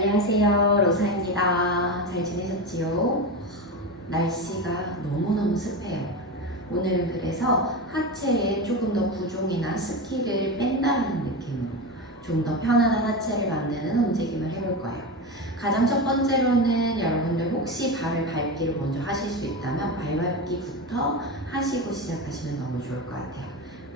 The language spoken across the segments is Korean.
안녕하세요. 로사입니다. 잘 지내셨지요? 날씨가 너무너무 습해요. 오늘은 그래서 하체에 조금 더 부종이나 습기를 뺀다는 느낌으로 좀 더 편안한 하체를 만드는 움직임을 해볼 거예요. 가장 첫 번째로는 여러분들 혹시 발을 밟기를 먼저 하실 수 있다면 발 밟기부터 하시고 시작하시면 너무 좋을 것 같아요.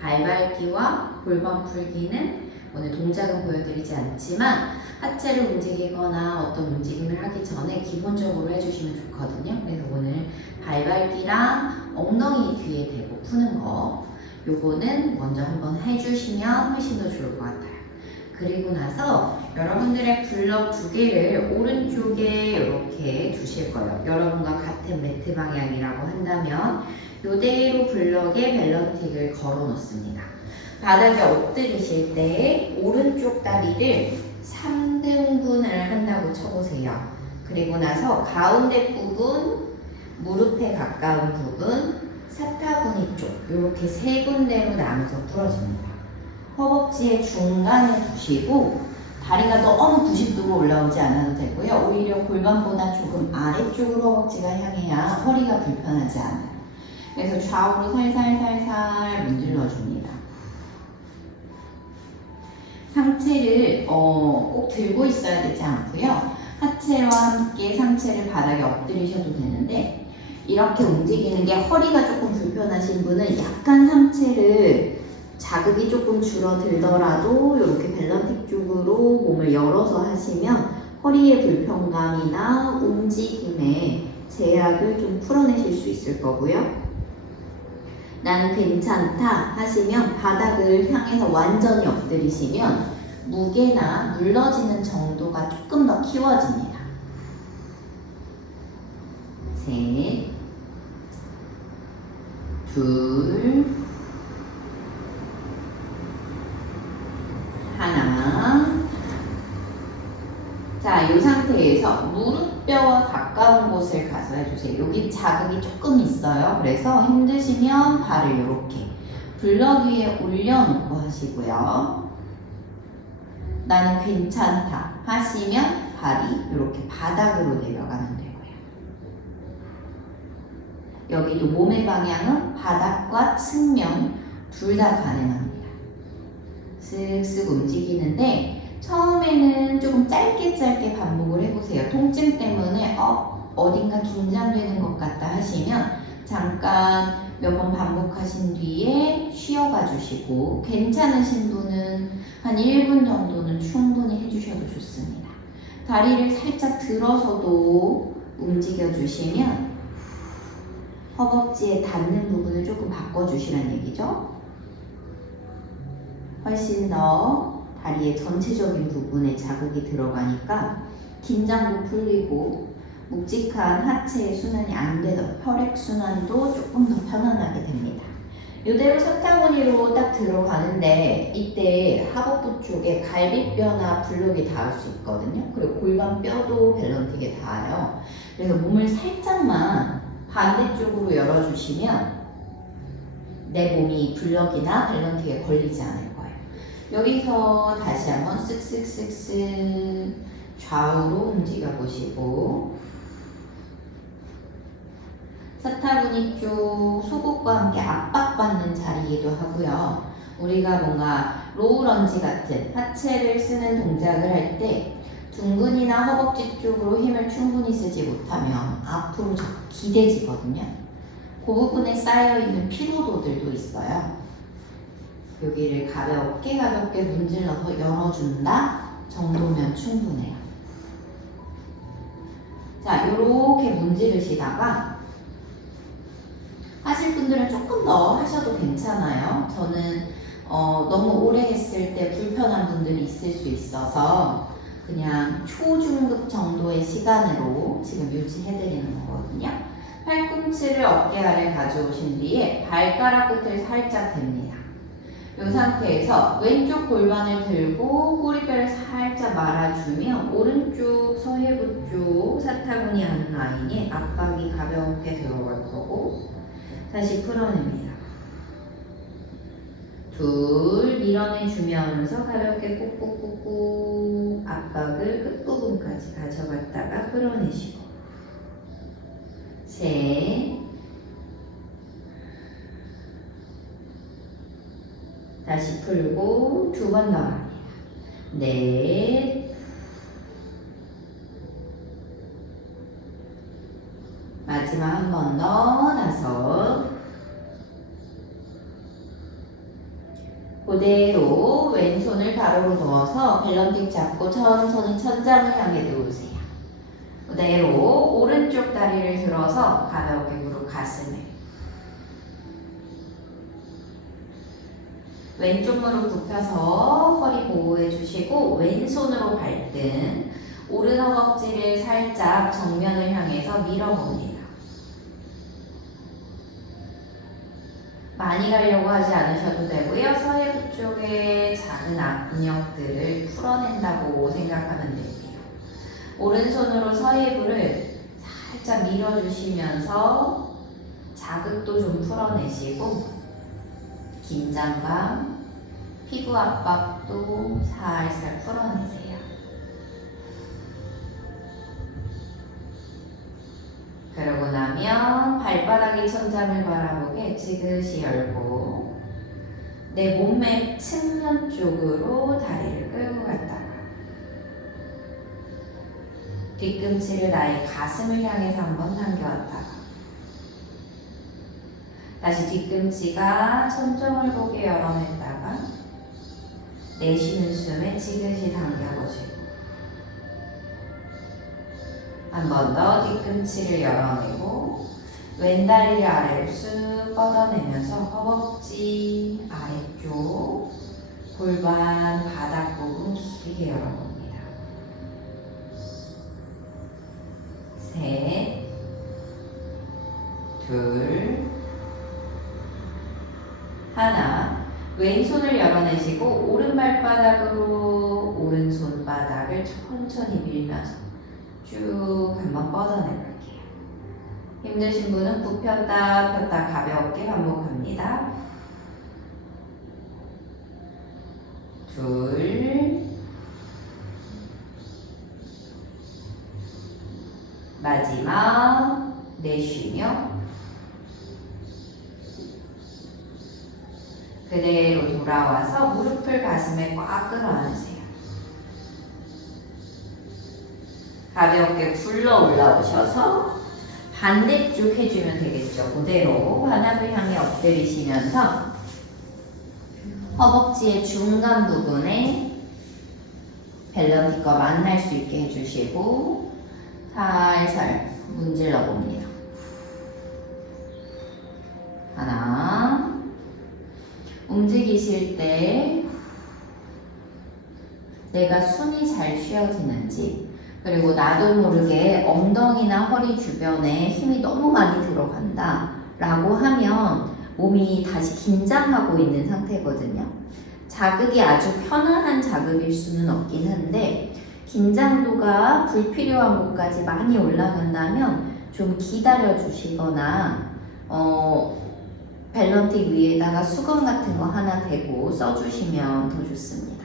발 밟기와 골반 풀기는 오늘 동작은 보여드리지 않지만 하체를 움직이거나 어떤 움직임을 하기 전에 기본적으로 해주시면 좋거든요. 그래서 오늘 발발기랑 엉덩이 뒤에 대고 푸는 거 요거는 먼저 한번 해주시면 훨씬 더 좋을 것 같아요. 그리고 나서 여러분들의 블럭 두 개를 오른쪽에 이렇게 두실 거예요. 여러분과 같은 매트 방향이라고 한다면 이대로 블럭에 밸런틱을 걸어 놓습니다. 바닥에 엎드리실 때 오른쪽 다리를 3등분을 한다고 쳐보세요. 그리고 나서 가운데 부분, 무릎에 가까운 부분, 사타구니 쪽 이렇게 세 군데로 나눠서 풀어줍니다. 허벅지의 중간에 두시고 다리가 너무 90도로 올라오지 않아도 되고요. 오히려 골반보다 조금 아래쪽으로 허벅지가 향해야 허리가 불편하지 않아요. 그래서 좌우로 살살살살 문질러줍니다. 상체를 꼭 들고 있어야 되지 않고요. 하체와 함께 상체를 바닥에 엎드리셔도 되는데 이렇게 움직이는 게 허리가 조금 불편하신 분은 약간 상체를 자극이 조금 줄어들더라도 이렇게 밸런틱 쪽으로 몸을 열어서 하시면 허리의 불편감이나 움직임에 제약을 좀 풀어내실 수 있을 거고요. 나는 괜찮다 하시면 바닥을 향해서 완전히 엎드리시면 무게나 눌러지는 정도가 조금 더 키워집니다. 셋, 둘, 하나. 자, 이 상태에서 무릎뼈와 가까운 곳을 가서 해주세요. 여기 자극이 조금 있어요. 그래서 힘드시면 발을 이렇게 블럭 위에 올려놓고 하시고요. 나는 괜찮다 하시면 발이 이렇게 바닥으로 내려가면 되고요. 여기도 몸의 방향은 바닥과 측면 둘 다 가능합니다. 쓱쓱 움직이는데 처음에는 조금 짧게 반복을 해보세요. 통증 때문에 어딘가 긴장되는 것 같다 하시면 잠깐 몇 번 반복하신 뒤에 쉬어가 주시고 괜찮으신 분은 한 1분 정도는 충분히 해주셔도 좋습니다. 다리를 살짝 들어서도 움직여 주시면 허벅지에 닿는 부분을 조금 바꿔주시라는 얘기죠. 훨씬 더 다리의 전체적인 부분에 자극이 들어가니까 긴장도 풀리고 묵직한 하체의 순환이 안 되던 혈액순환도 조금 더 편안하게 됩니다. 이대로 사타구니로 딱 들어가는데 이때 하복부 쪽에 갈비뼈나 블록이 닿을 수 있거든요. 그리고 골반뼈도 밸런틱에 닿아요. 그래서 몸을 살짝만 반대쪽으로 열어주시면 내 몸이 블럭이나 밸런틱에 걸리지 않을 거예요. 여기서 다시 한번 쓱쓱쓱쓱 좌우로 움직여 보시고 사타구니 쪽 속옷과 함께 압박받는 자리이기도 하고요. 우리가 뭔가 로우런지 같은 하체를 쓰는 동작을 할 때 둥근이나 허벅지 쪽으로 힘을 충분히 쓰지 못하면 앞으로 자꾸 기대지거든요. 그 부분에 쌓여있는 피로도들도 있어요. 여기를 가볍게 문질러서 열어준다 정도면 충분해요. 자, 요렇게 문지르시다가 하실 분들은 조금 더 하셔도 괜찮아요. 저는 너무 오래 했을 때 불편한 분들이 있을 수 있어서 그냥 초중급 정도의 시간으로 지금 유지해드리는 거거든요. 팔꿈치를 어깨 아래 가져오신 뒤에 발가락 끝을 살짝 댑니다. 이 상태에서 왼쪽 골반을 들고 꼬리뼈를 살짝 말아주면 오른쪽 서해부 쪽 사타구니 안 라인에 압박이 가볍게 들어갈 거고 다시 풀어냅니다. 둘 밀어내주면서 가볍게 꾹꾹꾹꾹 압박 압박을 끝부분까지 가져갔다가 끌어내시고 셋, 다시 풀고 두 번 더 합니다. 넷, 마지막 한 번 더 다섯. 그대로 왼손을 가로로 넣어서 밸런틱 잡고 천천히 천장을 향해 누우세요. 그대로 오른쪽 다리를 들어서 가볍게 무릎 가슴에, 왼쪽 무릎 굽혀서 허리 보호해 주시고 왼손으로 발등, 오른 허벅지를 살짝 정면을 향해서 밀어봅니다. 많이 가려고 하지 않으셔도 되고요. 서해부 쪽에 작은 압력들을 풀어낸다고 생각하면 되세요. 오른손으로 서해부를 살짝 밀어주시면서 자극도 좀 풀어내시고 긴장감, 피부 압박도 살살 풀어내세요. 그러고 나면 발바닥이 천장을 바라보게 지그시 열고 내 몸매 측면 쪽으로 다리를 끌고 갔다가 뒤꿈치를 나의 가슴을 향해서 한번 당겨왔다가 다시 뒤꿈치가 천정을 보게 열어냈다가 내쉬는 숨에 지그시 당겨보시고 한 번 더 뒤꿈치를 열어내고 왼다리를 아래로 쑥 뻗어내면서 허벅지 아래쪽 골반 바닥 부분 길게 열어봅니다. 셋, 둘, 하나. 왼손을 열어내시고 오른발바닥으로 오른손바닥을 천천히 밀면서 쭉 한번 뻗어내볼게요. 힘드신 분은 굽혔다 폈다 가볍게 반복합니다. 둘, 마지막 내쉬며 그대로 돌아와서 무릎을 가슴에 꽉 끌어안으세요. 가볍게 굴러 올라오셔서 반대쪽 해주면 되겠죠. 그대로 환압을 향해 엎드리시면서 허벅지의 중간 부분에 밸런틱과 만날 수 있게 해주시고 살살 문질러 봅니다. 하나. 움직이실 때 내가 숨이 잘 쉬어지는지, 그리고 나도 모르게 엉덩이나 허리 주변에 힘이 너무 많이 들어간다 라고 하면 몸이 다시 긴장하고 있는 상태거든요. 자극이 아주 편안한 자극일 수는 없긴 한데 긴장도가 불필요한 곳까지 많이 올라간다면 좀 기다려 주시거나 밸런틱 위에다가 수건 같은 거 하나 대고 써주시면 더 좋습니다.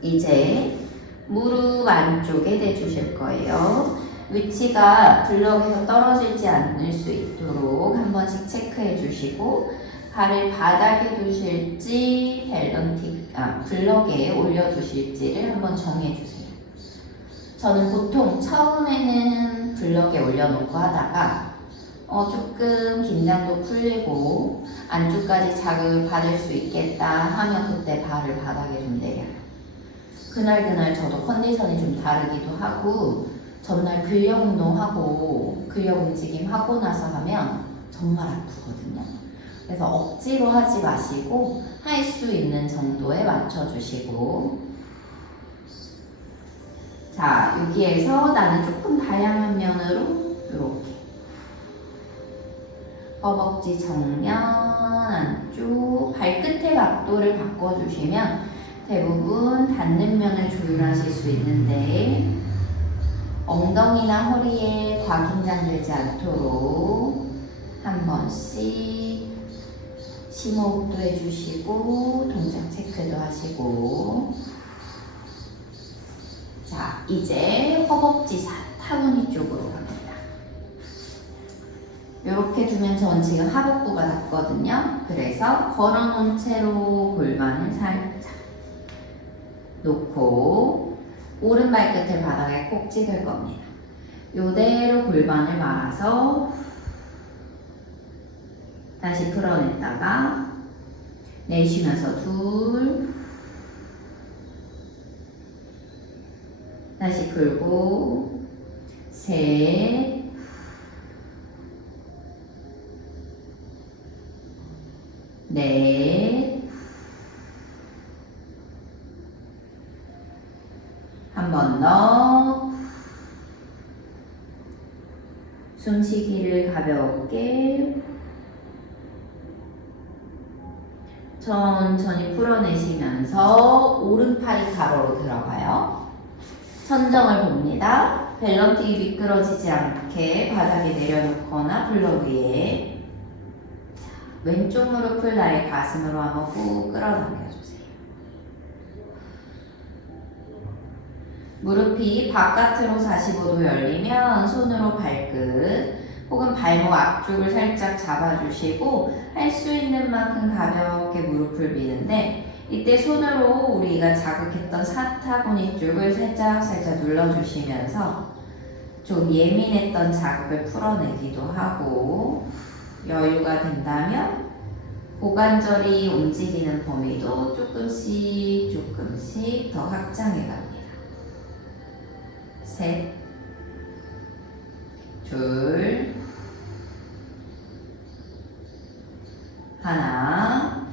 이제 무릎 안쪽에 대주실 거예요. 위치가 블럭에서 떨어지지 않을 수 있도록 한 번씩 체크해 주시고 발을 바닥에 두실지 블럭에 올려 두실지를 한번 정해 주세요. 저는 보통 처음에는 블럭에 올려놓고 하다가 조금 긴장도 풀리고 안쪽까지 자극을 받을 수 있겠다 하면 그때 발을 바닥에 좀 내려요. 그날 저도 컨디션이 좀 다르기도 하고 전날 근력 운동하고 근력 움직임 하고 나서 하면 정말 아프거든요. 그래서 억지로 하지 마시고 할 수 있는 정도에 맞춰주시고, 자, 여기에서 나는 조금 다양한 면으로 이렇게 허벅지 정면 안쪽 발끝의 각도를 바꿔주시면 대부분 닿는 면을 조율하실 수 있는데 엉덩이나 허리에 과긴장되지 않도록 한 번씩 심호흡도 해주시고 동작 체크도 하시고. 자, 이제 허벅지 사타구니 쪽으로 갑니다. 이렇게 두면 전 지금 하복부가 닿거든요. 그래서 걸어놓은 채로 골반을 살짝 놓고 오른 발끝을 바닥에 콕 찍을 겁니다. 이대로 골반을 말아서 다시 풀어냈다가 내쉬면서 둘, 다시 풀고 셋, 넷, 한 번 더. 숨쉬기를 가볍게 천천히 풀어내시면서 오른팔이 가로로 들어가요. 천정을 봅니다. 벨런팅이 미끄러지지 않게 바닥에 내려놓거나 블럭 위에. 자, 왼쪽 무릎을 나의 가슴으로 한번 꾹 끌어당겨주세요. 무릎이 바깥으로 45도 열리면 손으로 발끝 혹은 발목 앞쪽을 살짝 잡아주시고 할 수 있는 만큼 가볍게 무릎을 미는데 이때 손으로 우리가 자극했던 사타구니 쪽을 살짝 눌러주시면서 좀 예민했던 자극을 풀어내기도 하고 여유가 된다면 고관절이 움직이는 범위도 조금씩 더 확장해 갑니다. 셋, 둘, 하나.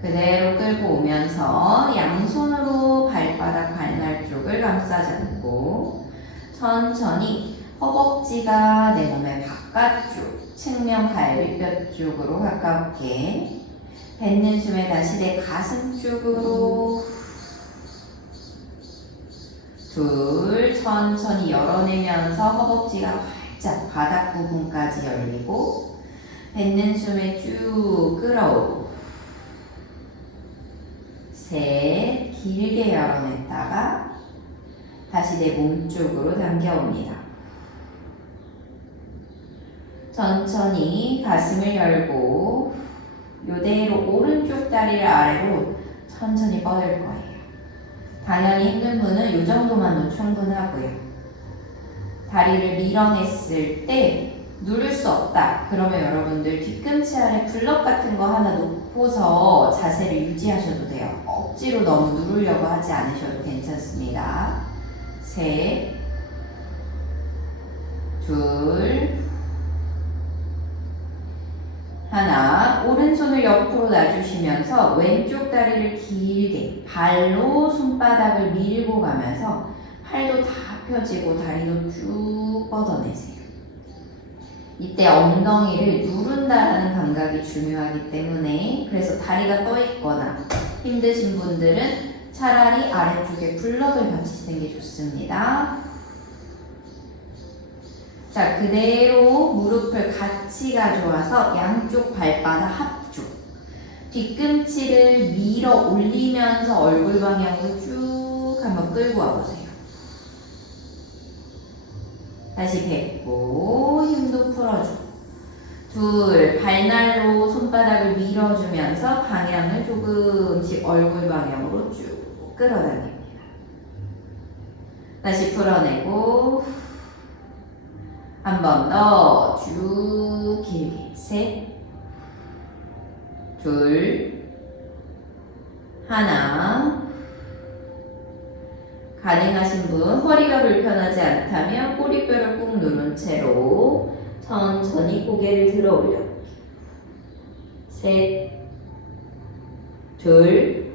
그대로 끌고 오면서 양손으로 발바닥 발날 쪽을 감싸잡고 천천히 허벅지가 내 몸의 바깥쪽 측면 갈비뼈 쪽으로 가깝게 뱉는 숨에 다시 내 가슴 쪽으로 둘, 천천히 열어내면서 허벅지가 활짝 바닥 부분까지 열리고 뱉는 숨에 쭉 끌어오고 셋, 길게 열어냈다가 다시 내 몸 쪽으로 당겨옵니다. 천천히 가슴을 열고 이대로 오른쪽 다리를 아래로 천천히 뻗을 거예요. 당연히 힘든 분은 이 정도만도 충분하고요. 다리를 밀어냈을 때 누를 수 없다. 그러면 여러분들 뒤꿈치 아래 블럭 같은 거 하나 놓고서 자세를 유지하셔도 돼요. 억지로 너무 누르려고 하지 않으셔도 괜찮습니다. 셋, 둘, 하나. 오른손을 옆으로 놔주시면서 왼쪽 다리를 길게 발로 손바닥을 밀고 가면서 팔도 다 펴지고 다리도 쭉 뻗어내세요. 이때 엉덩이를 누른다라는 감각이 중요하기 때문에 그래서 다리가 떠 있거나 힘드신 분들은 차라리 아래쪽에 블럭을 받치시는 게 좋습니다. 자, 그대로 무릎을 같이 가져와서 양쪽 발바닥 합쪽 뒤꿈치를 밀어 올리면서 얼굴 방향으로 쭉 한번 끌고 와보세요. 다시 뱉고 힘도 풀어주고 둘, 발날로 손바닥을 밀어주면서 방향을 조금씩 얼굴 방향으로 쭉 끌어당깁니다. 다시 풀어내고 한 번 더 쭉 길게 셋, 둘, 하나. 가능하신 분 허리가 불편하지 않다면 꼬리뼈를 꾹 누른 채로 천천히 고개를 들어 올려 셋, 둘,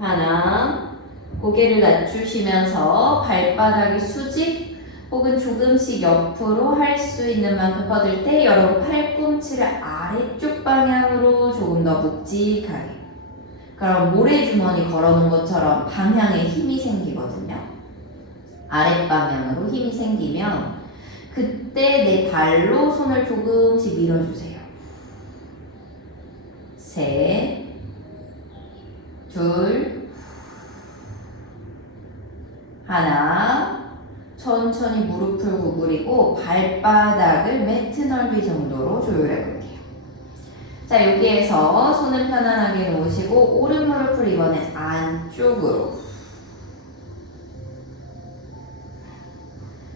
하나. 고개를 낮추시면서 발바닥이 수직 혹은 조금씩 옆으로 할 수 있는 만큼 뻗을 때 여러분 팔꿈치를 아래쪽 방향으로 조금 더 묵직하게, 그럼 모래주머니 걸어놓은 것처럼 방향에 힘이 생기거든요. 아랫방향으로 힘이 생기면 그때 내 발로 손을 조금씩 밀어주세요. 셋, 둘, 하나. 천천히 무릎을 구부리고 발바닥을 매트 넓이 정도로 조율해 볼게요. 자, 여기에서 손을 편안하게 놓으시고 오른 무릎을 이번엔 안쪽으로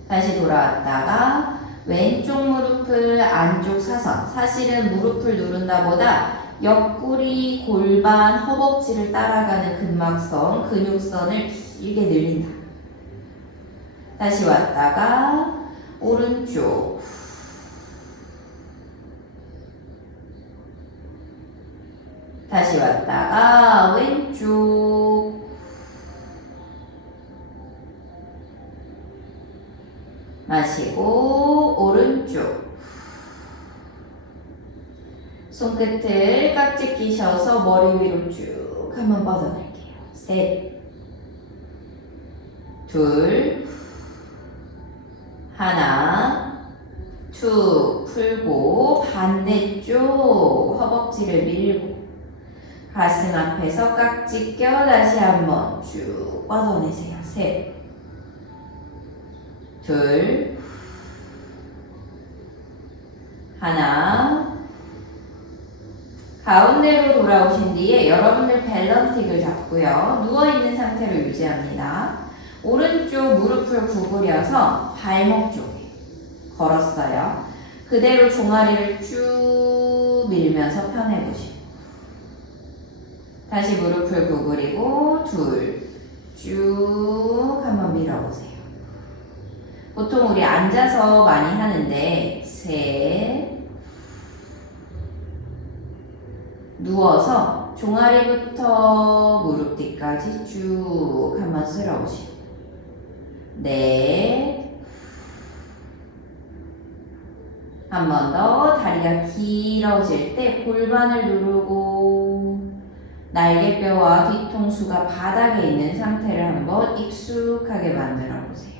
다시 돌아왔다가 왼쪽 무릎을 안쪽 사선, 사실은 무릎을 누른다 보다 옆구리, 골반, 허벅지를 따라가는 근막선, 근육선을 길게 늘린다. 다시 왔다가 오른쪽 다시 왔다가 왼쪽 마시고 오른쪽 손끝을 깍지 끼셔서 머리 위로 쭉 한번 뻗어낼게요. 셋, 둘, 하나, 툭 풀고 반대쪽 허벅지를 밀고 가슴 앞에서 깍지 껴 다시 한번 쭉 뻗어내세요. 셋, 둘, 하나. 가운데로 돌아오신 뒤에 여러분들 밸런틱을 잡고요. 누워있는 상태로 유지합니다. 오른쪽 무릎을 구부려서 발목 쪽에 걸었어요. 그대로 종아리를 쭉 밀면서 펴내보시고 다시 무릎을 구부리고 둘, 쭉 한번 밀어보세요. 보통 우리 앉아서 많이 하는데 셋, 누워서 종아리부터 무릎 뒤까지 쭉 한번 쓸어오시고 넷, 한 번 더 다리가 길어질 때 골반을 누르고 날개뼈와 뒤통수가 바닥에 있는 상태를 한번 익숙하게 만들어 보세요.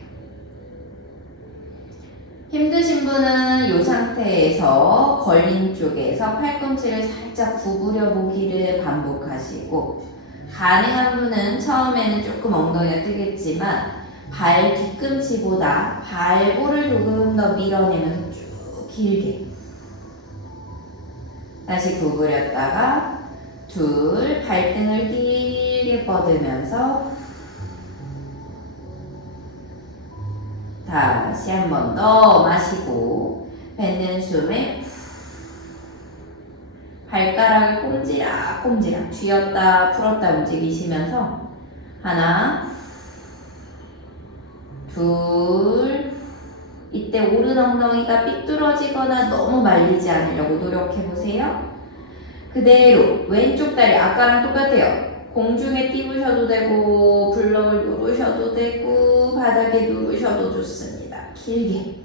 힘드신 분은 이 상태에서 걸린 쪽에서 팔꿈치를 살짝 구부려 보기를 반복하시고 가능한 분은 처음에는 조금 엉덩이가 뜨겠지만 발 뒤꿈치보다 발볼을 조금 더 밀어내면서 쭉 길게 다시 구부렸다가 둘, 발등을 길게 뻗으면서 다시 한 번 더 마시고 뱉는 숨에 발가락을 꼼지락꼼지락 쥐었다 풀었다 움직이시면서 하나, 둘, 이때 오른 엉덩이가 삐뚤어지거나 너무 말리지 않으려고 노력해보세요. 그대로 왼쪽 다리 아까랑 똑같아요. 공중에 띄우셔도 되고 블럭을 누르셔도 되고 바닥에 누르셔도 좋습니다. 길게.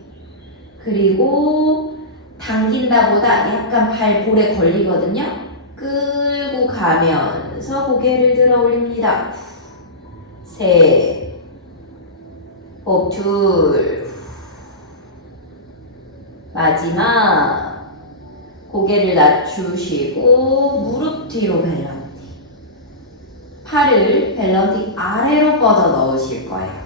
그리고 당긴다보다 약간 발볼에 걸리거든요. 끌고 가면서 고개를 들어 올립니다. 셋, 호흡 둘, 마지막 고개를 낮추시고 무릎 뒤로 밸런티. 팔을 밸런티 아래로 뻗어 넣으실 거예요.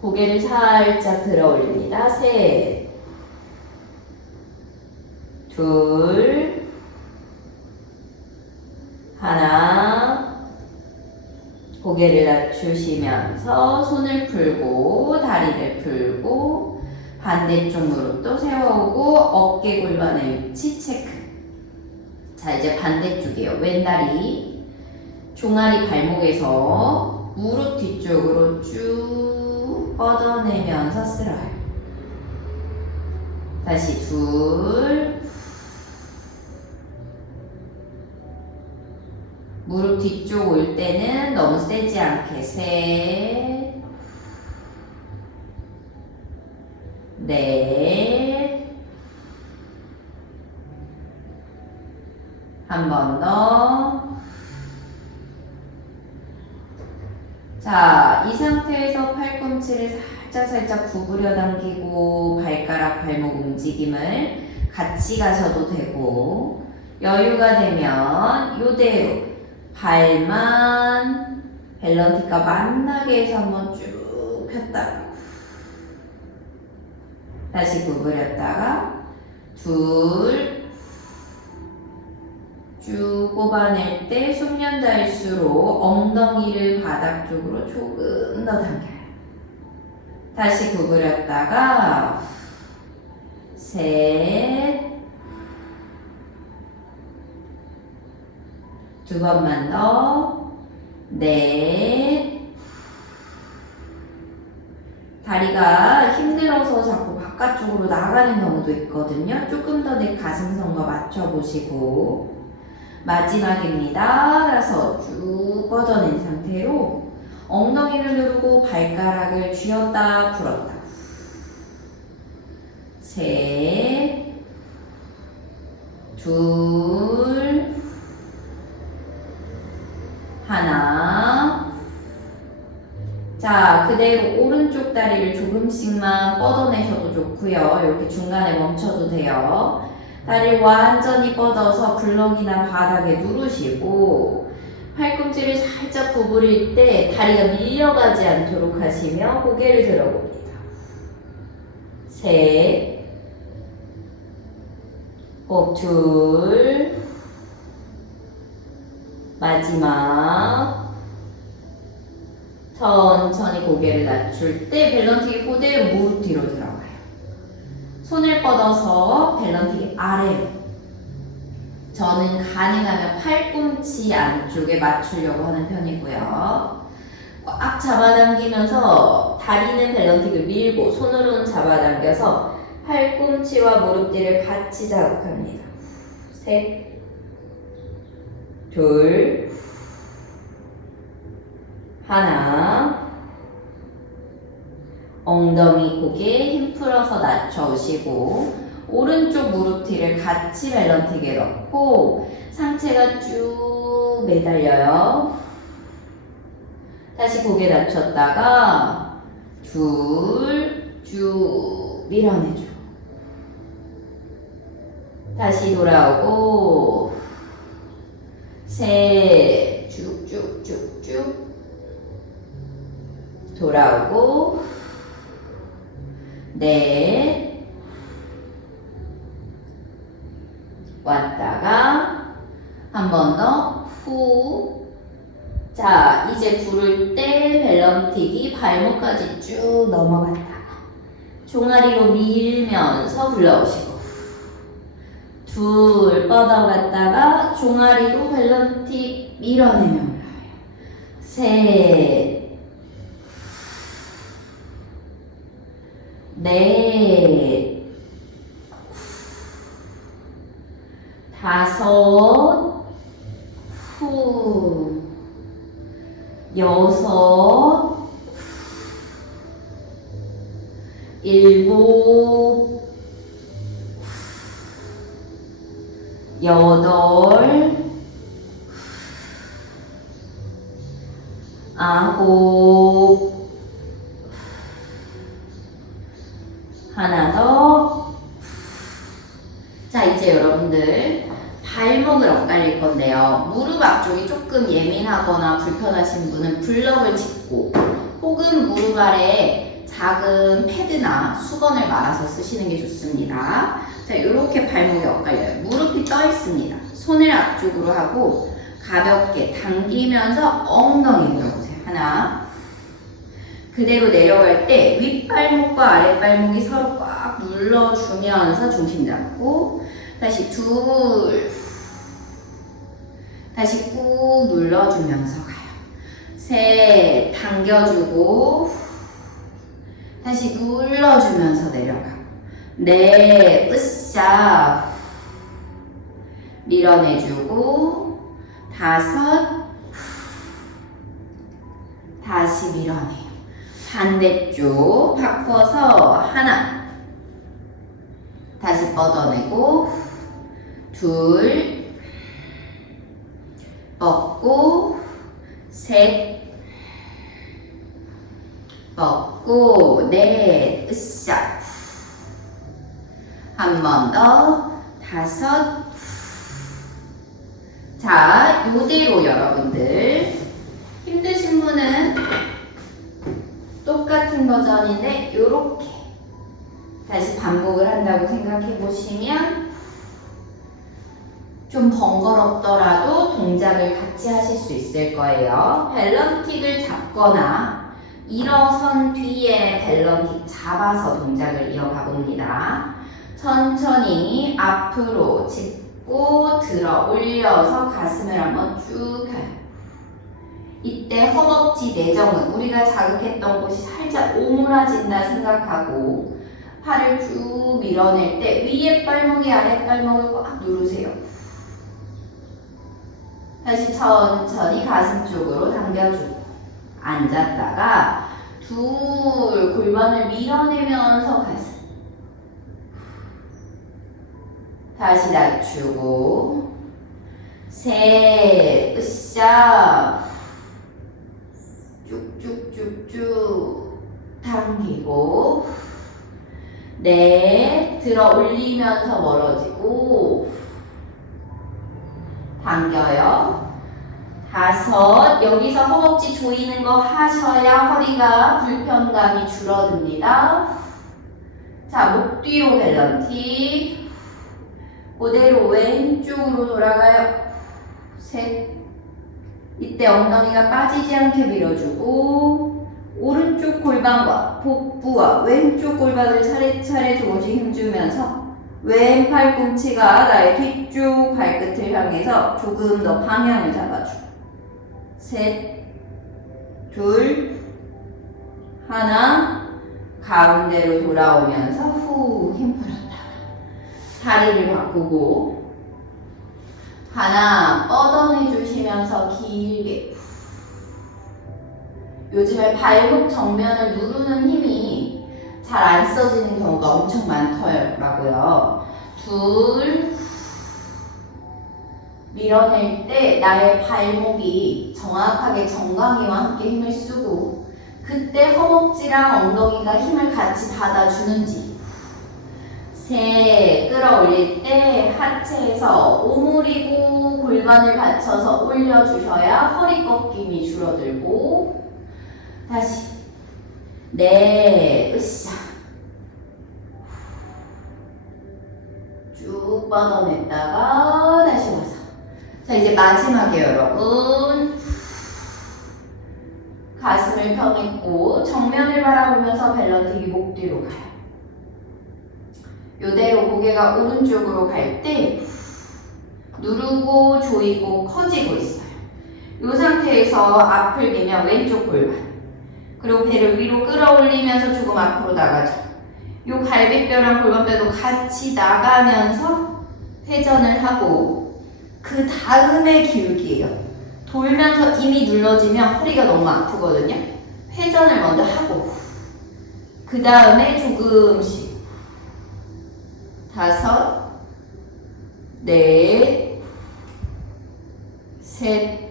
고개를 살짝 들어 올립니다. 셋, 둘, 하나. 고개를 낮추시면서 손을 풀고 다리를 풀고 반대쪽 무릎도 세워오고 어깨 골반의 위치 체크. 자, 이제 반대쪽이에요. 왼다리 종아리 발목에서 무릎 뒤쪽으로 쭉 뻗어내면서 쓸어요. 다시 둘, 무릎 뒤쪽 올 때는 너무 세지 않게 셋, 넷, 한 번 더, 자, 이 상태에서 팔꿈치를 살짝 구부려 당기고 발가락, 발목 움직임을 같이 가셔도 되고 여유가 되면 이대로 발만 밸런티가 만나게 해서 한번 쭉 폈다가 다시 구부렸다가 둘 쭉 뽑아낼 때 숙련 자일수록 엉덩이를 바닥 쪽으로 조금 더 당겨요. 다시 구부렸다가 셋 두 번만 더 넷 다리가 힘들어서 자꾸 바깥쪽으로 나가는 경우도 있거든요. 조금 더 내 가슴선과 맞춰보시고 마지막입니다. 그래서 쭉 뻗어낸 상태로 엉덩이를 누르고 발가락을 쥐었다 풀었다 셋 둘 하나 자 그대로 오른쪽 다리를 조금씩만 뻗어내셔도 좋고요. 이렇게 중간에 멈춰도 돼요. 다리를 완전히 뻗어서 블럭이나 바닥에 누르시고 팔꿈치를 살짝 구부릴 때 다리가 밀려가지 않도록 하시며 고개를 들어봅니다. 셋 호흡 둘 마지막 천천히 고개를 낮출 때 밸런티기 그대로 무릎 뒤로 들어가요. 손을 뻗어서 밸런티기 아래로 저는 가능하면 팔꿈치 안쪽에 맞추려고 하는 편이고요. 꽉 잡아당기면서 다리는 밸런티기를 밀고 손으로는 잡아당겨서 팔꿈치와 무릎 뒤를 같이 자극합니다. 셋 둘 하나 엉덩이 고개 힘 풀어서 낮춰오시고 오른쪽 무릎 뒤를 같이 밸런티게 넣고 상체가 쭉 매달려요. 다시 고개 낮췄다가 둘 쭉 밀어내줘. 다시 돌아오고 셋 쭉쭉쭉쭉 돌아오고 넷 왔다가 한 번 더 후. 자 이제 부를 때 밸런티기 발목까지 쭉 넘어갔다가 종아리로 밀면서 불러오시고 둘 뻗어갔다가 종아리로 밸런티 밀어내면 올라와요. 셋 넷 다섯 후 여섯 일곱 여덟 아홉 하나 더. 자 이제 여러분들 발목을 엇갈릴 건데요. 무릎 앞쪽이 조금 예민하거나 불편하신 분은 블럭을 짚고 혹은 무릎 아래에 작은 패드나 수건을 말아서 쓰시는 게 좋습니다. 자 이렇게 발목이 엇갈려요. 무릎이 떠 있습니다. 손을 앞쪽으로 하고 가볍게 당기면서 엉덩이 물어보세요. 하나 그대로 내려갈 때 윗발목과 아랫발목이 서로 꽉 눌러주면서 중심 잡고 다시 둘 다시 꾹 눌러주면서 가요. 셋 당겨주고 다시 눌러주면서 내려가고 넷 으쌰 밀어내주고 다섯 다시 밀어내요. 반대쪽 바꿔서 하나 다시 뻗어내고 둘 뻗고 셋 뻗고 넷, 으쌰. 한 번 더, 5. 자, 요대로 여러분들 힘드신 분은 똑같은 버전인데 요렇게 다시 반복을 한다고 생각해 보시면 좀 번거롭더라도 동작을 같이 하실 수 있을 거예요. 밸런틱을 잡거나 일어선 뒤에 밸런틱 잡아서 동작을 이어가 봅니다. 천천히 앞으로 짚고 들어 올려서 가슴을 한번 쭉 펴요. 이때 허벅지 내정은 우리가 자극했던 곳이 살짝 오므라진다 생각하고 팔을 쭉 밀어낼 때 위에 발목이 아래 발목을 꽉 누르세요. 다시 천천히 가슴 쪽으로 당겨주고 앉았다가 둘 골반을 밀어내면서 가슴 다시 낮추고 셋 으쌰 쭉쭉쭉쭉 당기고 넷 들어 올리면서 멀어지고 당겨요. 5 여기서 허벅지 조이는 거 하셔야 허리가 불편감이 줄어듭니다. 자, 목 뒤로 밸런틱 그대로 왼쪽으로 돌아가요. 셋 이때 엉덩이가 빠지지 않게 밀어주고 오른쪽 골반과 복부와 왼쪽 골반을 차례차례 조금씩 힘주면서 왼 팔꿈치가 나의 뒤쪽 발끝을 향해서 조금 더 방향을 잡아주고 셋, 둘, 하나 가운데로 돌아오면서 후 힘 풀었다가 다리를 바꾸고 하나 뻗어내 주시면서 길게 요즘에 발목 정면을 누르는 힘이 잘 안 써지는 경우가 엄청 많더라고요. 둘 밀어낼 때 나의 발목이 정확하게 정강이와 함께 힘을 쓰고 그때 허벅지랑 엉덩이가 힘을 같이 받아주는지 셋 끌어올릴 때 하체에서 오므리고 골반을 받쳐서 올려주셔야 허리 꺾임이 줄어들고 다시 넷 으쌰 쭉 뻗어냈다가 다시 와서 자 이제 마지막에 여러분 가슴을 펴냈고 정면을 바라보면서 밸런틱이 목 뒤로 가요. 요대로 고개가 오른쪽으로 갈 때 누르고 조이고 커지고 있어요. 이 상태에서 앞을 밀면 왼쪽 골반 그리고 배를 위로 끌어올리면서 조금 앞으로 나가죠. 요 갈비뼈랑 골반뼈도 같이 나가면서 회전을 하고 그 다음에 기울기예요. 돌면서 이미 눌러지면 허리가 너무 아프거든요. 회전을 먼저 하고 그 다음에 조금씩 5, 넷, 셋,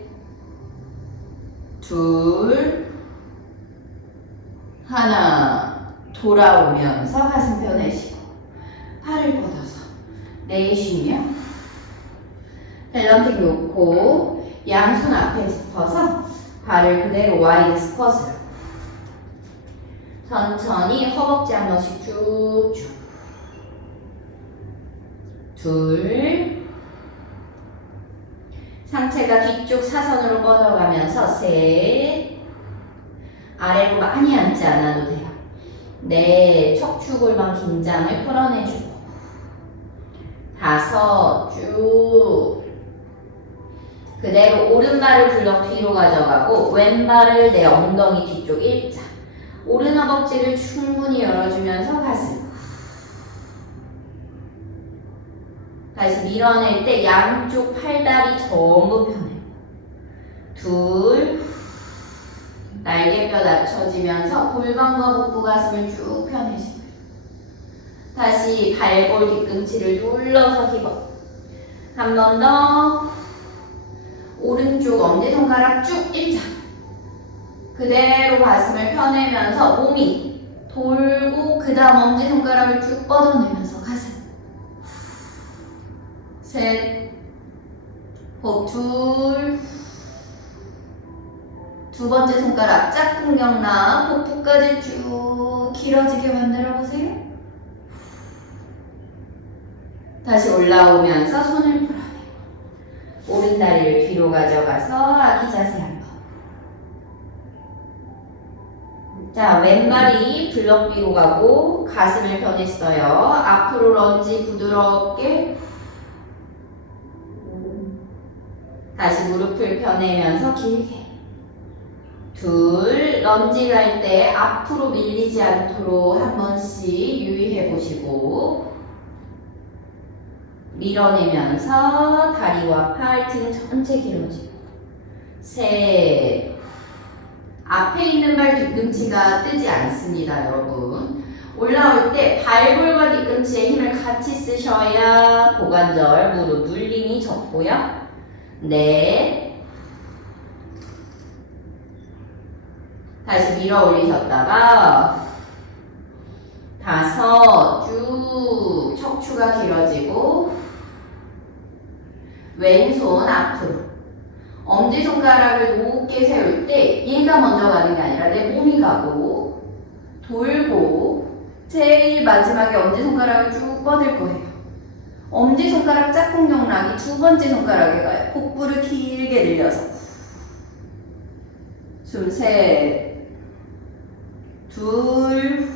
둘, 하나 돌아오면서 가슴 펴내시고 팔을 뻗어서 내쉬며 밸런틱 놓고 양손 앞에 짚어서 발을 그대로 와이드 스쿼트로 천천히 허벅지 한 번씩 쭉쭉 둘 상체가 뒤쪽 사선으로 뻗어가면서 셋 아래로 많이 앉지 않아도 돼요. 넷 척추골반 긴장을 풀어내주고 5 쭉 그대로 오른발을 굴러 뒤로 가져가고 왼발을 내 엉덩이 뒤쪽 일자 오른 허벅지를 충분히 열어주면서 가슴 다시 밀어낼 때 양쪽 팔다리 전부 펴내요. 둘 날개뼈 낮춰지면서 골반과 복부 가슴을 쭉 펴내시고요. 다시 발골 뒤꿈치를 눌러서 힙업 한 번 더 오른쪽 엄지손가락 쭉 일자 그대로 가슴을 펴내면서 몸이 돌고 그 다음 엄지손가락을 쭉 뻗어내면서 가슴. 셋, 호흡 둘. 두 번째 손가락 짝꿍경락 복부까지 쭉 길어지게 만들어 보세요. 다시 올라오면서 손을 풀어내고 오른다리를 뒤로 가져가서 아기 자세 한번. 자, 왼발이 블럭 위로 가고 가슴을 펴냈어요. 앞으로 런지 부드럽게. 다시 무릎을 펴내면서 길게. 둘, 런지 갈 때 앞으로 밀리지 않도록 한 번씩 유의해 보시고 밀어내면서 다리와 팔, 등 전체 길어지고. 셋, 앞에 있는 발 뒤꿈치가 뜨지 않습니다, 여러분. 올라올 때 발볼과 뒤꿈치의 힘을 같이 쓰셔야 고관절, 무릎 눌림이 적고요. 넷, 다시 밀어 올리셨다가 다섯, 쭉 척추가 길어지고 왼손 앞으로 엄지손가락을 높게 세울 때 얘가 먼저 가는 게 아니라 내 몸이 가고 돌고 제일 마지막에 엄지손가락을 쭉 뻗을 거예요. 엄지손가락 짝꿍경락이 두 번째 손가락에 가요. 복부를 길게 늘려서 숨 셋, 둘,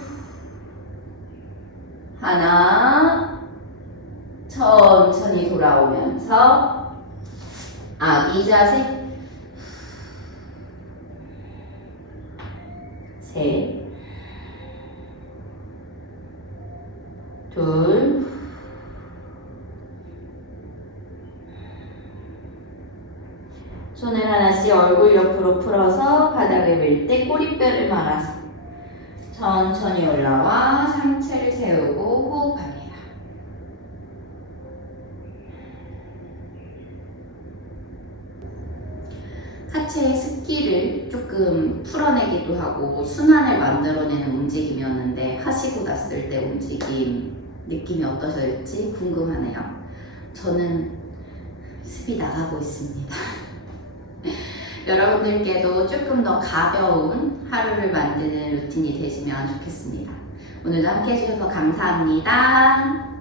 하나, 천천히 돌아오면서 아기 자세. 셋, 둘, 손을 하나씩 얼굴 옆으로 풀어서 바닥을 밀 때 꼬리뼈를 말아서 천천히 올라와 상체를 세우고 호흡합니다. 하체의 습기를 조금 풀어내기도 하고 순환을 만들어내는 움직임이었는데 하시고 났을 때 움직임 느낌이 어떠실지 궁금하네요. 저는 습이 나가고 있습니다. 여러분들께도 조금 더 가벼운 하루를 만드는 루틴이 되시면 좋겠습니다. 오늘도 함께 해주셔서 감사합니다.